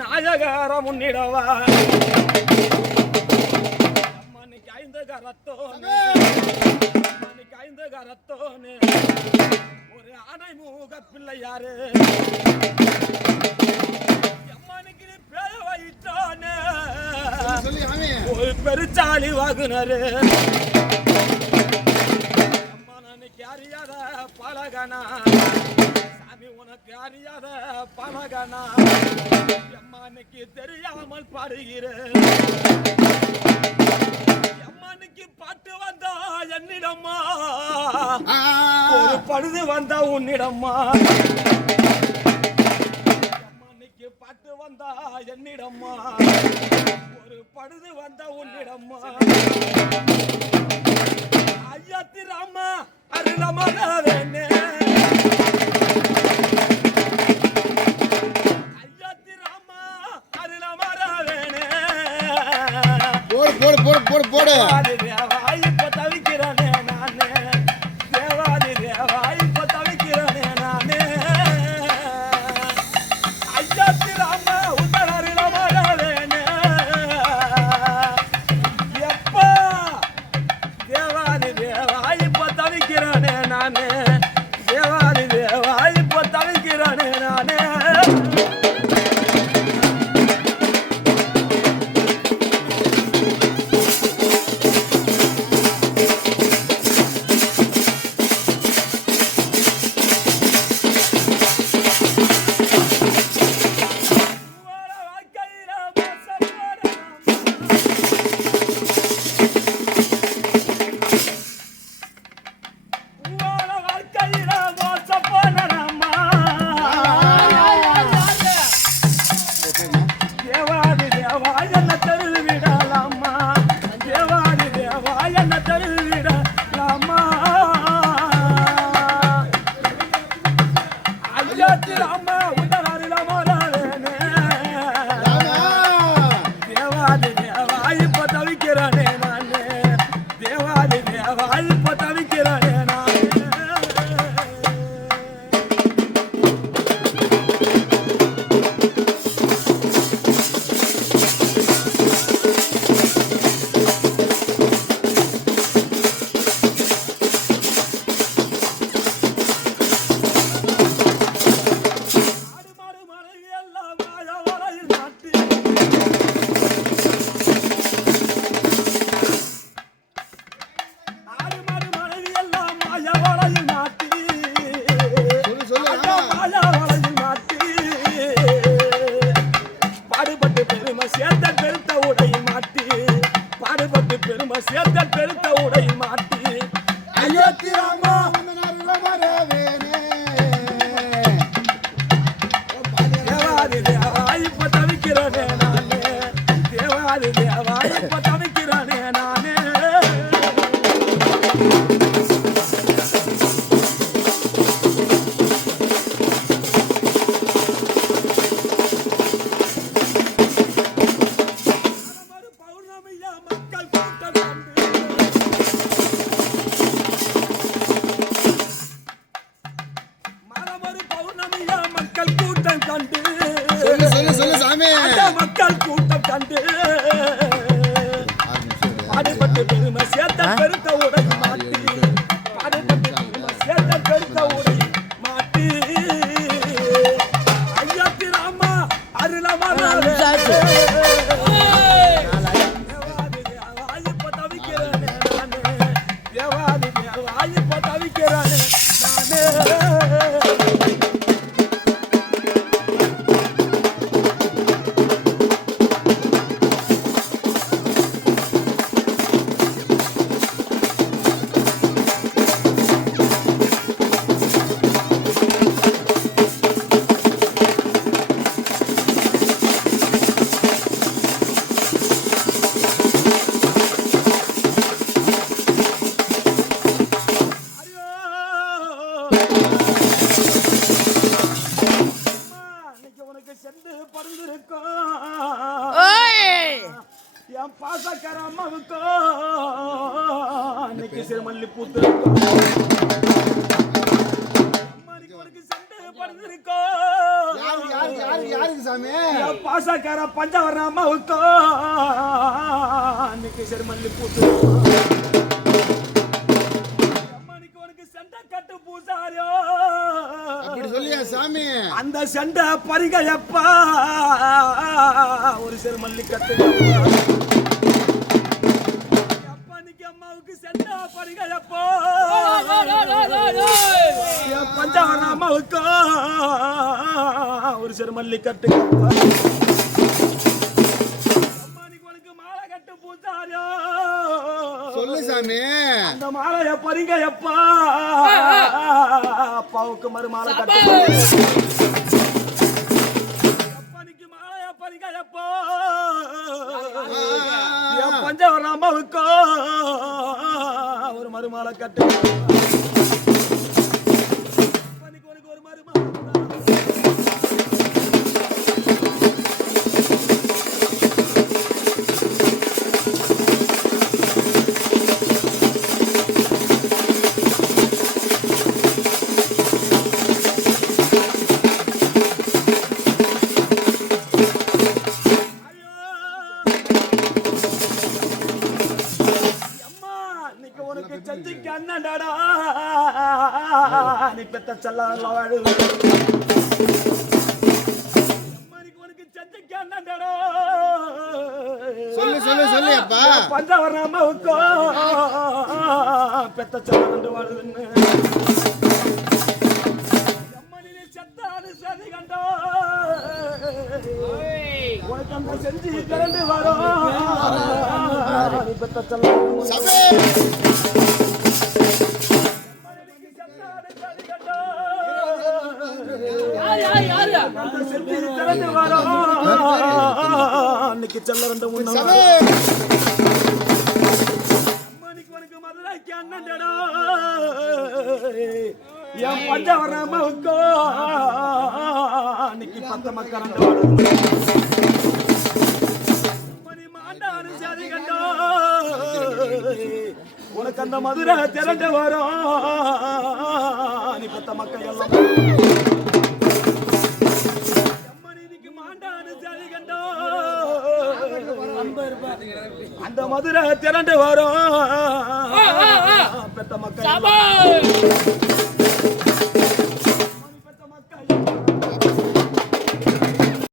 நாயகர முன்னிடவா அம்மனுக்கு ஐந்து கரத்தோனு ஒரு ஆணை மூக பிள்ளையாரு அம்மனுக்கு பேர வைத்தானே ஒரு பெருச்சாலி வாகுனரு அம்மனுக்கு அறியாத பழகனா உனக்கு அறியாத பழகனா அம்மானுக்கு தெரியாமல் பாடுகிறேன் அம்மானுக்கு பாட்டு வந்தா என்னிடம்மா ஒரு பழுது வந்தா உன்னிடம்மா அம்மானுக்கு பாட்டு வந்தா என்னிடம்மா ஒரு பழுது வந்தா உன்னிடம்மா ஐயாத்தி ராமா அருளமரவேனே போடு இப்ப தவிக்கிறானே நானே தேவாதி தேவா இப்ப தவிக்கிறானே நானே ஐயாத்திராம உதறிடமாடவேனே எப்பா தேவாதி தேவா இப்ப தவிக்கிறானே நானே தேவாதி தேவா இப்ப தவிக்கிறானே நானே மக்கள் கூட்டம் கண்டு பாடுபட்டு பெருமை சேர்த்த பெருத்த உடை மாட்டி பாடுபட்டு பெருமை சேர்த்த பெருத்த உடை மாட்டி ஐயாத்தி ராமா அருளமா இப்ப தவிக்கிறானே நானே தேவாதி தேவா இப்ப தவிக்கிறானே நானே பாசக்கர அம்மாவுக்கோ இன்னைக்கு சிறுமல்லி பூத்து அம்மாவுக்கு சண்டை படுத்திருக்கோ யாருக்கு சாமி? பாசக்கார பஞ்சவர்ண அம்மாவுக்கோ அன்னைக்கு செருமல்லி பூத்து அம்மானிக்கு உனக்கு சண்டை கட்டு பூசாரியோ அப்படி சொல்லியா சாமி? அந்த சண்டை பரிகையப்பா ஒரு செருமல்லி கட்டு அப்பானிக்கு அம்மாவுக்கு சண்டை பரிகையப்போ பஞ்சவர்ண அம்மாவுக்கோ ஒரு செருமல்லி கட்டு அம்மானிக்கு உனக்கு மாலை கட்டு பூசாரியோ சொல்லு சாமி. அந்த மாலைய பறிங்க எப்பா அப்பாவுக்கு மறுமாலை கட்டு அப்பனிக்கு மாலைய பறிங்க எப்போ பஞ்சவர்ண அம்மாவுக்கோ ஒரு மறுமாலை கட்டு அப்பனிக்கு உனக்கு ஒரு மறுமாலை நீ பெத்த செல்ல வாழு உனக்கு சத்திக்கு அண்ணாடா சொல்லு சொல்லு சொல்லு அப்பா. பஞ்சவர்ண அம்மாவுக்கோ பெத்த செல்ல வாழுதுன்னு அம்மனி செத்தாது சதி கண்டோ உனக்கு அந்த செஞ்சு திரண்டு வரும் நீ பெத்த செல்ல செல்ல ரெண்டு மூணு அம்மனிக்கு உனக்கு மதுரைக்கு அண்ணன்டா என் பஞ்சவர்ண அம்மாவுக்கோ அன்னைக்கு 10 மக்கள் அம்மனி மாண்டானு சதி கண்டோ உனக்கு அந்த மதுரை திரண்டு வரும் நீ 10 மக்கள் எல்லாம் அந்த மதுரை திரண்டு வரும் பெத்த மக்கள்